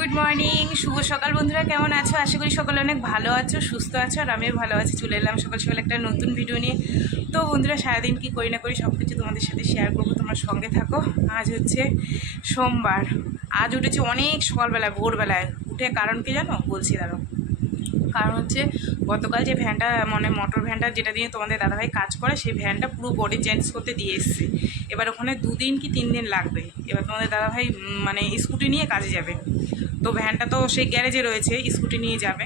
Good morning, শুভ সকাল বন্ধুরা। কেমন আছো? আশা করি সকলে অনেক ভালো আছো, সুস্থ আছো, আর আমিও ভালো আছি। চলে এলাম সকাল সকাল একটা নতুন ভিডিও নিয়ে। তো বন্ধুরা, সারাদিন কি করি না করি সব কিছু তোমাদের সাথে শেয়ার করবো, তোমরা সঙ্গে থাকো। আজ হচ্ছে সোমবার। আজ উঠেছি অনেক সকালবেলায়, ভোরবেলায় উঠে। কারণ কি জানো? বলছি দাঁড়ো। কারণ হচ্ছে গতকাল যে ভ্যানটা, মানে মোটর ভ্যানটা যেটা দিয়ে তোমাদের দাদাভাই কাজ করে, সেই ভ্যানটা পুরো বডি চেঞ্জ করতে দিয়ে এসছে। এবার ওখানে 2 দিন কি 3 দিন লাগবে। এবার তোমাদের দাদাভাই মানে স্কুটি নিয়ে কাজে যাবে। তো ভ্যানটা তো সেই গ্যারেজে রয়েছে, স্কুটি নিয়ে যাবে।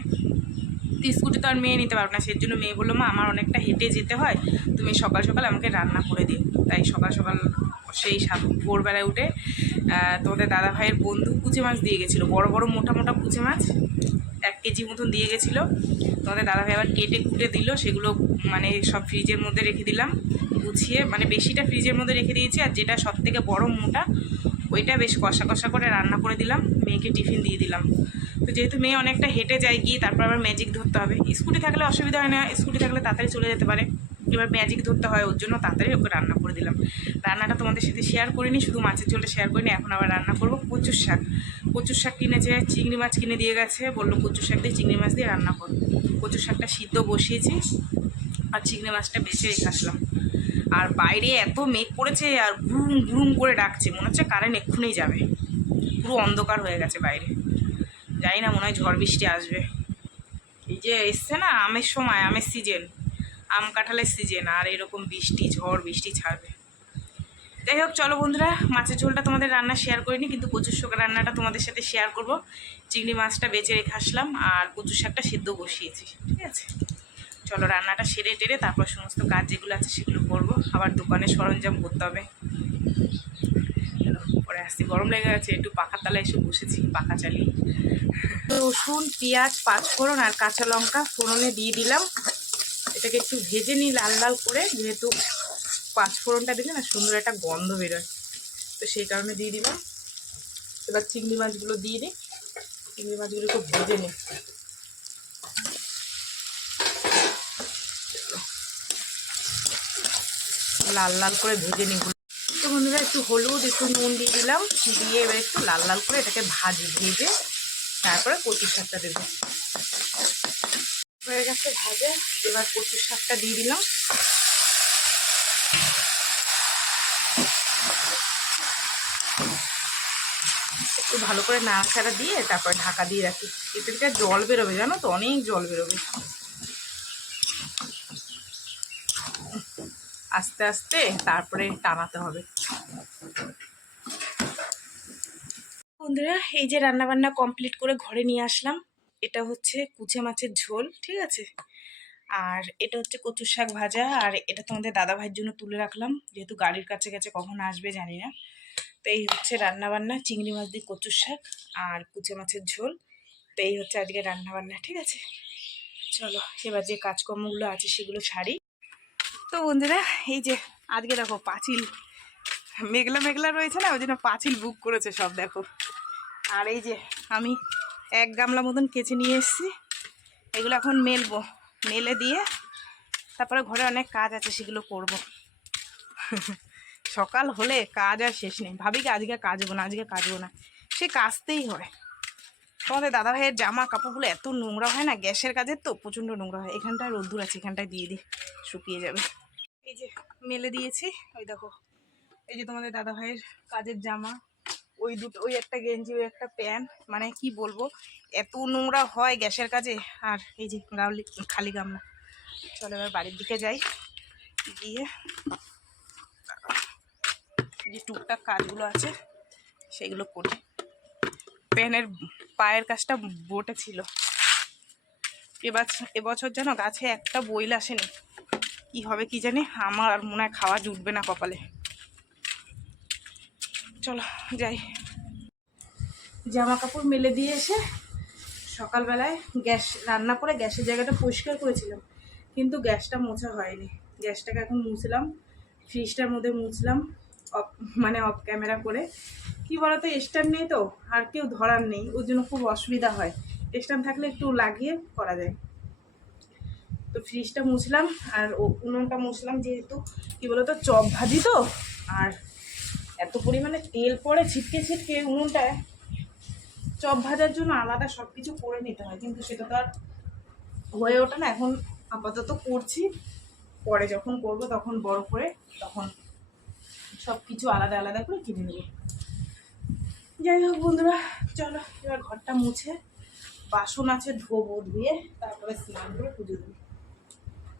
তো স্কুটি তো আর মেয়ে নিতে পারবে না, সেই জন্য মেয়ে বললো, মা আমার অনেকটা হেঁটে যেতে হয়, তুমি সকাল সকাল আমাকে রান্না করে দিও। তাই সকাল সকাল সেই ভোরবেলায় উঠে তোমাদের দাদাভাইয়ের বন্ধু কুচে মাছ দিয়ে গেছিলো, বড় বড় মোটা মোটা কুচে মাছ 1 কেজি মতন দিয়ে গেছিলো। তোমাদের দাদাভাই আবার কেটে কুটে দিল, সেগুলো মানে সব ফ্রিজের মধ্যে রেখে দিলাম গুছিয়ে। মানে বেশিটা ফ্রিজের মধ্যে রেখে দিয়েছি, আর যেটা সব থেকে বড় মোটা ওইটা বেশ কষা কষা করে রান্না করে দিলাম, মেয়েকে টিফিন দিয়ে দিলাম। তো যেহেতু মেয়ে অনেকটা হেঁটে যায়, গিয়ে তারপর আবার ম্যাজিক ধরতে হবে। স্কুটি থাকলে অসুবিধা হয় না, স্কুটি থাকলে তাড়াতাড়ি চলে যেতে পারে। এবার ম্যাজিক ধরতে হয়, ওর জন্য তাড়াতাড়ি ওকে রান্না করে দিলাম। রান্নাটা তোমাদের সাথে শেয়ার করিনি, শুধু মাছের ঝোলটা শেয়ার করিনি। এখন আবার রান্না করবো কচুর শাক। কচুর শাক কিনেছে, চিংড়ি মাছ কিনে দিয়ে গেছে, বললো কচুর শাক দিয়ে চিংড়ি মাছ দিয়ে রান্না করো। কচুর শাকটা সিদ্ধ বসিয়েছি, আর চিংড়ি মাছটা বেছে রেখে আসলাম। আর বাইরে এত মেঘ পড়েছে, আর ঘুম ঘুম করে ডাকছে, মনে হচ্ছে কারেন্ট এক্ষুনি যাবে। পুরো অন্ধকার হয়ে গেছে বাইরে, জানি না, মনে হয় ঝড় বৃষ্টি আসবে। এই যে এসছে না আমের সময়, আমের সিজন, আম কাঁঠালের সিজন, আর এরকম বৃষ্টি, ঝড় বৃষ্টি ছাড়বে। যাই হোক, চলো বন্ধুরা, মাছের ঝোলটা তোমাদের রান্না শেয়ার করিনি, কিন্তু কচুর শাক রান্নাটা তোমাদের সাথে শেয়ার করব। চিংড়ি মাছটা বেঁচে রেখে আসলাম, আর কচুর শাকটা সিদ্ধ বসিয়েছি। ঠিক আছে, চলো রান্নাটা সেরে টেরে তারপর সমস্ত কাজ যেগুলো আছে সেগুলো করবো। আবার দোকানে সরঞ্জাম করতে হবে। পরে আসছি, গরম লেগে গেছে, একটু পাখার তলায় এসে বসেছি পাখা চালিয়ে। রসুন, পেঁয়াজ, পাঁচফোড়ন আর কাঁচা লঙ্কা ফোড়নে দিয়ে দিলাম। এটাকে একটু ভেজে নিই লাল লাল করে, যেহেতু পাঁচফোড়নটা দিলে না সুন্দর একটা গন্ধ বেরোয়, তো সেই কারণে দিয়ে দিলাম। এবার চিংড়ি মাছগুলো দিয়ে দিই, চিংড়ি মাছগুলো একটু ভেজে নিই, লাল লাল করে ভেজে নিই। তো বন্ধুরা, একটু হলুদ, একটু নুন দিয়ে দিলাম, দিয়ে এবার একটু লাল লাল করে এটাকে ভেজে তারপরে কচুর শাকটা দেবো। হয়ে গেছে ভাজা, এবার কচুর শাকটা দিয়ে দিলাম। একটু ভালো করে নাড়াচাড়া দিয়ে তারপরে ঢাকা দিয়ে রাখি। এতে জল বেরোবে, জানো তো, অনেক জল বেরোবে। আস্তে আস্তে তারপরে টানাতে হবে। বন্ধুরা, এই যে রান্না বান্না কমপ্লিট করে ঘরে নিয়ে আসলাম। এটা হচ্ছে কুচে মাছের ঝোল, ঠিক আছে, আর এটা হচ্ছে কচুর শাক ভাজা, আর এটা তোমাদের দাদা ভাইয়ের জন্য তুলে রাখলাম, যেহেতু গাড়ির কাছে গেছে, কখন আসবে জানি না। তো এই হচ্ছে রান্না বান্না, চিংড়ি মাছ দিয়ে কচুর শাক আর কুচে মাছের ঝোল। তো এই হচ্ছে আজকে রান্না বান্না, ঠিক আছে। চলো এবার যে কাজকর্মগুলো আছে সেগুলো সারি। তো বন্ধুরা, এই যে আজকে দেখো পাঁচিল মেঘলা মেঘলা রয়েছে না, ওই জন্য পাঁচিল বুক করেছে সব, দেখো। আর এই যে আমি 1 গামলা মতন কেচে নিয়ে এসেছি, এগুলো এখন মেলবো, মেলে দিয়ে তারপরে ঘরে অনেক কাজ আছে সেগুলো করব। সকাল হলে কাজ আর শেষ নেই, ভাবি কি আজকে কাচবো না, আজকে কাচবো না, সে কাচতেই হয়। তোমাদের দাদা ভাইয়ের জামা কাপড়গুলো এত নোংরা হয় না, গ্যাসের কাজের তো প্রচণ্ড নোংরা হয়। এখানটায় রোদ্দুর আছে, এখানটায় দিয়ে দিই, শুকিয়ে যাবে। এই যে মেলে দিয়েছি, ওই দেখো, এই যে তোমাদের দাদা ভাইয়ের কাজের জামা, ওই দুটো, ওই একটা গেঞ্জি, ওই একটা প্যান্ট, মানে কি বলবো, এত নোংরা হয় গ্যাসের কাজে। আর এই যে খালি গামলা। চলো এবার বাড়ির দিকে যাই, গিয়ে যে টুকটাক কাজগুলো আছে সেগুলো করি। প্যানের পায়ের কাজটা বোটে ছিল, এবছর যেন গাছে একটা বইল আসেনি, কি হবে কি জানি, আমার আর মনে হয় খাওয়া জুটবে না কপালে। চলো যাই। জামা কাপড় মেলে দিয়ে এসে সকালবেলায় গ্যাস রান্না করে গ্যাসের জায়গাটা পরিষ্কার করেছিলাম, কিন্তু গ্যাসটা মোছা হয়নি। গ্যাসটাকে এখন মুছলাম, ফ্রিজটার মধ্যে মুছলাম, অফ ক্যামেরা করে। কি বলতো, স্ট্যান্ড নেই তো, আর কেউ ধরার নেই, ওই জন্য খুব অসুবিধা হয়। স্ট্যান্ড থাকলে একটু লাগিয়ে করা যায়। তো ফ্রিজটা মুছলাম, আর উনুনটা মুছলাম, যেহেতু কি বলতো চপ ভাজি তো, আর এত পরিমাণে তেল পড়ে ছিটকে ছিটকে উনুনটায়, চপ ভাজার জন্য আলাদা সব কিছু করে নিতে হয়, কিন্তু সেটা তো আর হয়ে ওঠে না। এখন আপাতত করছি, পরে যখন করব তখন বড় করে তখন সব কিছু আলাদা আলাদা করে কিনে নেব। যাই হোক বন্ধুরা, চলো এবার ঘরটা মুছে বাসন আছে ধোবো, ধুয়ে তারপরে স্নান করে পুজো দেবো,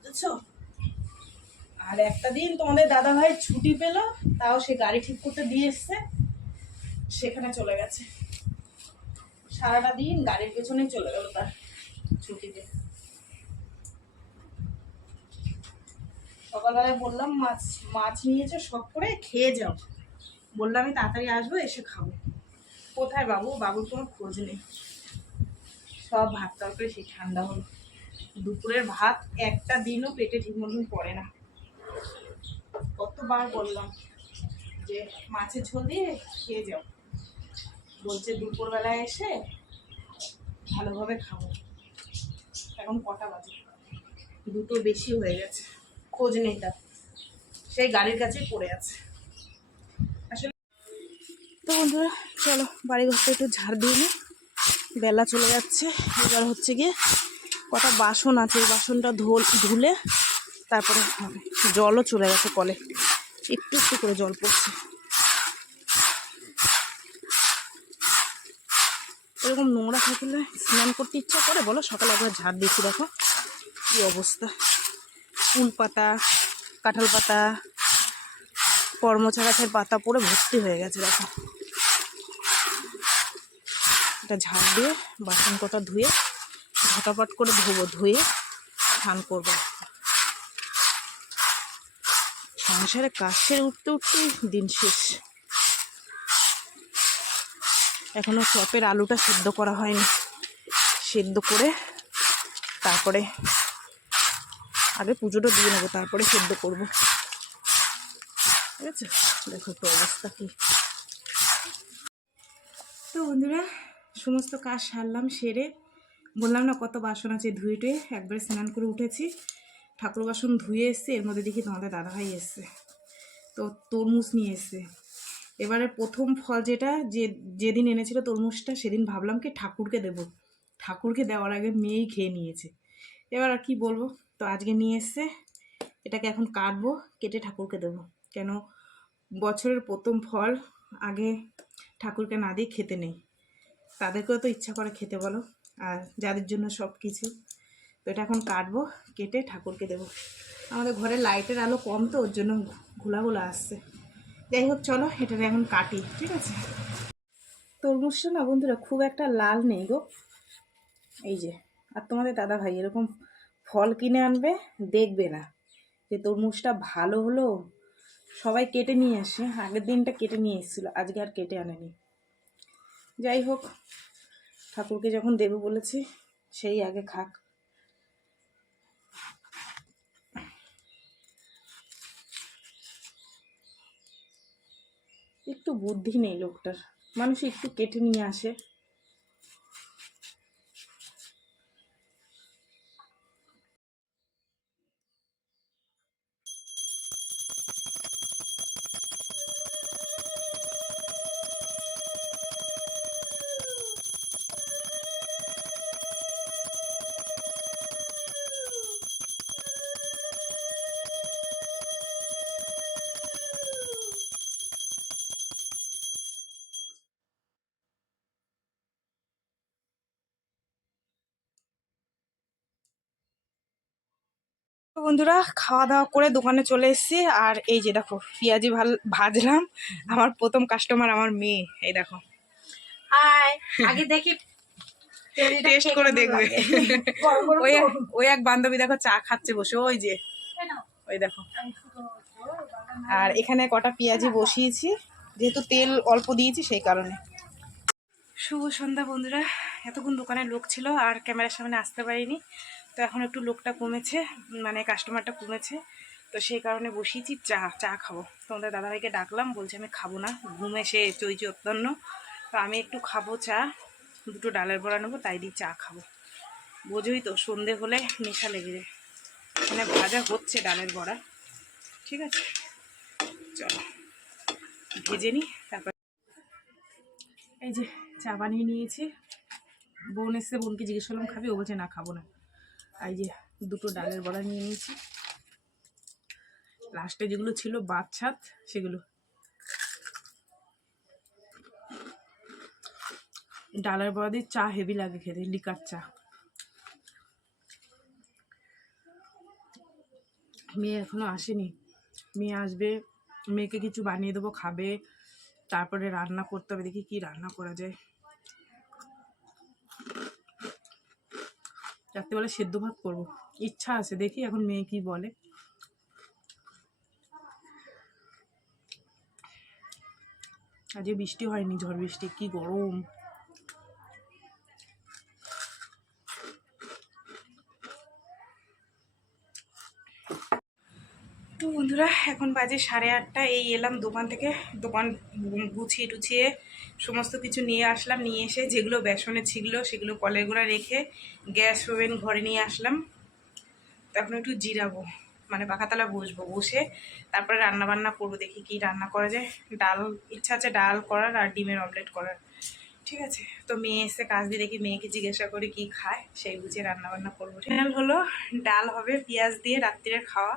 বুঝছো? আর একটা দিন তোমাদের দাদা ভাই ছুটি পেল, তাও সে গাড়ি ঠিক করতে দিয়ে এসছে, সেখানে চলে গেছে। সারাটা দিন গাড়ির পেছনেই চলে গেল তার ছুটিতে। সকালবেলায় বললাম মাছ নিয়েছে শখ করে, খেয়ে যাও। বললাম আমি তাড়াতাড়ি আসবো, এসে খাবো। কোথায় বাবুর কোনো খোঁজ নেই। সব ভাত তরকারি সেই ঠান্ডা হলো। দুপুরের ভাত একটা দিনও পেটে ঠিক মতন পড়ে না। কতবার বললাম যে মাছের ঝোল দিয়ে খেয়ে যাও, বলছে দুপুরবেলায় এসে ভালোভাবে খাবো। এখন কটা বাজে? 2টো বেশি হয়ে গেছে, খোঁজ নেই তার, সেই গাড়ির কাছে পড়ে আছে আসলে। তো বন্ধুরা চলো বাড়ি ঘরটা একটু ঝাড় দিয়ে নি, বেলা চলে যাচ্ছে। এবার হচ্ছে গিয়ে কটা বাসন আছে, এই বাসনটা ধুলে তারপরে হবে। জলও চলে গেছে কলে, একটু একটু করে জল পড়ছে। এরকম নোংরা থাকলে স্নান করতে ইচ্ছা করে বলো? সকালে একবার ঝাড় দিচ্ছি, দেখো কি অবস্থা। কুল পাতা, কাঁঠাল পাতা, কর্মচা গাছের পাতা পড়ে ভর্তি হয়ে গেছে, দেখো। এটা ঝাড় দিয়ে বাসন কটা ধুয়ে ঝটাপট করে ধোবো, ধুয়ে স্নান করবো। সংসারে কাজ সেরে উঠতে উঠতে দিন শেষ। এখনো চপের আলুটা সেদ্ধ করা হয়নি, সেদ্ধ করে তারপরে আগে পুজোটা দিয়ে নেবো, তারপরে সেদ্ধ করবো, ঠিক আছে? দেখো তো অবস্থা কি। তো বন্ধুরা সমস্ত কাজ সারলাম, সেরে বললাম না কত বাসন আছে, ধুয়ে টুয়ে একবারে স্নান করে উঠেছি। ঠাকুর বাসন ধুয়ে এসছে, এর মধ্যে দেখি তোমাদের দাদাভাই এসছে, তো তরমুজ নিয়ে এসছে। এবারে প্রথম ফল যেটা যেদিন এনেছিল তরমুজটা, সেদিন ভাবলাম কি ঠাকুরকে দেবো, ঠাকুরকে দেওয়ার আগে মেয়েই খেয়ে নিয়েছে। এবার আর কি বলবো, তো আজকে নিয়ে এসছে, এটাকে এখন কাটবো, কেটে ঠাকুরকে দেবো। কেন বছরের প্রথম ফল আগে ঠাকুরকে না দিয়ে খেতে নেই, তাদেরকেও তো ইচ্ছা করে খেতে বলো, আর যাদের জন্য সব কিছু। তো এটা এখন কাটবো, কেটে ঠাকুরকে দেবো। আমাদের ঘরে লাইটের আলো কম, তো ওর জন্য ঘোলা আসছে। যাই হোক চলো এটা এখন কাটি, ঠিক আছে? তরমুজটা না বন্ধুরা খুব একটা লাল নেই গো, এই যে। আর তোমাদের দাদা ভাই এরকম ফল কিনে আনবে, দেখবে না যে তরমুজটা ভালো হলো, সবাই কেটে নিয়ে আসে। আগের দিনটা কেটে নিয়ে এসেছিলো, আজকে আর কেটে আনেনি। যাই হোক ঠাকুরকে যখন দেবো বলেছি, সেই আগে খাক। একটু বুদ্ধি নেই লোকটার, মানুষ একটু কেটে নিয়ে আসে। বন্ধুরা খাওয়া দাওয়া করে দোকানে চলে এসেছি, আর এই যে দেখো পেঁয়াজি ভাজলাম। আমার প্রথম কাস্টমার আমার মেয়ে, এই দেখো। হাই, আগে দেখি টেস্ট করে দেখবে। ওই এক বান্ধবী দেখো চা খাচ্ছে বসে, ওই যে ওই দেখো। আর এখানে কটা পেঁয়াজি বসিয়েছি, যেহেতু তেল অল্প দিয়েছি সেই কারণে। শুভ সন্ধ্যা বন্ধুরা, এতক্ষণ দোকানে লোক ছিল আর ক্যামেরার সামনে আসতে পারিনি, তো এখন একটু লোকটা কমেছে, মানে কাস্টমারটা কমেছে, তো সেই কারণে বসিয়েছি। চা খাবো। তোমাদের দাদাভাইকে ডাকলাম, বলছে আমি খাবো না, ঘুমে সে চৈচি অত্যন্ন, তো আমি একটু খাবো চা, 2টো ডালের বড়া নেবো, তাই দিয়ে চা খাবো। বোঝোই তো সন্ধে হলে নেশা লেগে যায়। এখানে ভাজা হচ্ছে ডালের বড়া, ঠিক আছে? চলো ভেজে নিই, তারপর এই যে চা বানিয়ে নিয়েছি। বোন এসে বোনকে জিজ্ঞেস করলাম খাবি, ও বলছে না খাবো না। এই যে দুটো ডালের বড়া নিয়ে নিয়েছি, লাস্টে যেগুলো ছিল বাচ্চাত সেগুলো। ডালের বড়া দিয়ে চা হেভি লাগে খেতে, লিকার চা। মেয়ে এখনো আসেনি, মেয়ে আসবে, মেয়েকে কিছু বানিয়ে দেবো, খাবে, তারপরে রান্না করতে হবে। দেখি কি রান্না করা যায়। রাত্রিবেলা সেদ্ধ ভাত করবো ইচ্ছা আছে, দেখি এখন মেয়ে কি বলে। আজকে বৃষ্টি হয়নি, ঝড় বৃষ্টি, কি গরম। তো বন্ধুরা এখন বাজে 8:30। এই এলাম দোকান থেকে, দোকান গুছিয়ে টুছিয়ে সমস্ত কিছু নিয়ে আসলাম। নিয়ে এসে যেগুলো বেসনে ছিল সেগুলো কলের গোড়া রেখে গ্যাস ওভেন ঘরে নিয়ে আসলাম। তো এখন একটু জিরাবো, মানে পাখাতলা বসবো, বসে তারপরে রান্না বান্না করবো। দেখি কি রান্না করা যায়। ডাল ইচ্ছা আছে, ডাল করার আর ডিমের অমলেট করার। ঠিক আছে, তো মেয়ে এসে কাজ দিয়ে দেখি, মেয়েকে জিজ্ঞাসা করি কি খায়, সেই বুঝে রান্না বান্না করবো। ফাইনাল হলো ডাল হবে পেঁয়াজ দিয়ে, রাত্রিরের খাওয়া।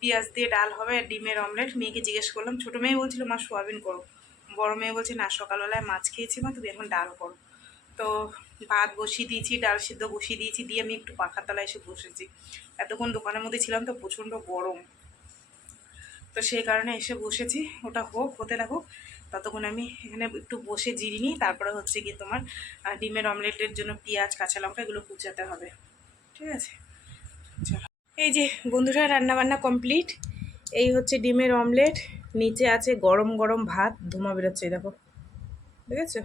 পেঁয়াজ দিয়ে ডাল হবে আর ডিমের অমলেট। মেয়েকে জিজ্ঞেস করলাম, ছোটো মেয়ে বলছিল মা সোয়াবিন করো, বড় মেয়ে বলছে না সকালবেলায় মাছ খেয়েছি মা, তুমি এখন ডাল করো। তো ভাত বসিয়ে দিয়েছি, ডাল সিদ্ধ বসিয়ে দিয়েছি, দিয়ে আমি একটু পাখার তলায় এসে বসেছি। এতক্ষণ দোকানের মধ্যে ছিলাম তো প্রচণ্ড গরম, তো সেই কারণে এসে বসেছি। ওটা হোক, হতে থাকুক, ততক্ষণ আমি এখানে একটু বসে জিরি নিই। তারপরে হচ্ছে কি তোমার ডিমের অমলেটের জন্য পেঁয়াজ কাঁচা লঙ্কা এগুলো কুচাতে হবে। ঠিক আছে, চলো। এই যে বন্ধুরা রান্নাবান্না কমপ্লিট। এই হচ্ছে ডিমের অমলেট, নিচে আছে গরম গরম ভাত, ধোঁয়া বেরোচ্ছে দেখো, ঠিক আছে।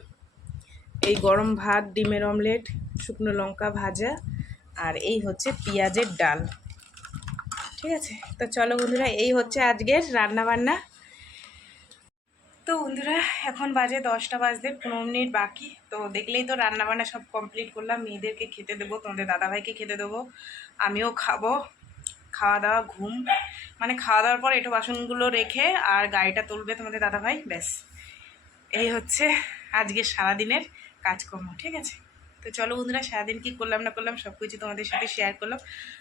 এই গরম ভাত, ডিমের অমলেট, শুকনো লঙ্কা ভাজা, আর এই হচ্ছে পেঁয়াজের ডাল। ঠিক আছে, তো চলো বন্ধুরা, এই হচ্ছে আজকের রান্না বান্না। তো বন্ধুরা এখন বাজে 10টা বাজতে 15 মিনিট বাকি। তো দেখলেই তো রান্না বান্না সব কমপ্লিট করলাম। মেয়েদেরকে খেতে দেবো, তোমাদের দাদাভাইকে খেতে দেবো, আমিও খাবো। খাওয়া দাওয়া ঘুম, মানে খাওয়া দাওয়ার পর একটু বাসনগুলো রেখে আর গাড়িটা তুলবে তোমাদের দাদাভাই, ব্যাস। এই হচ্ছে আজকের সারাদিনের কাজকর্ম। ঠিক আছে, তো চলো বন্ধুরা, সারাদিন কী করলাম না করলাম সব কিছু তোমাদের সাথে শেয়ার করলাম।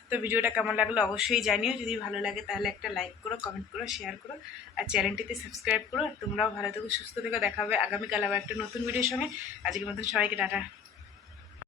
তো ভিডিওটা কেমন লাগলো অবশ্যই জানিও। যদি ভালো লাগে তাহলে একটা লাইক করো, কমেন্ট করো, শেয়ার করো, আর চ্যানেলটিতে সাবস্ক্রাইব করো। আর তোমরাও ভালো থেকো, সুস্থ থেকো। দেখা হবে আগামীকাল আবার একটা নতুন ভিডিওর সঙ্গে। আজকের মতন সবাইকে টাটা।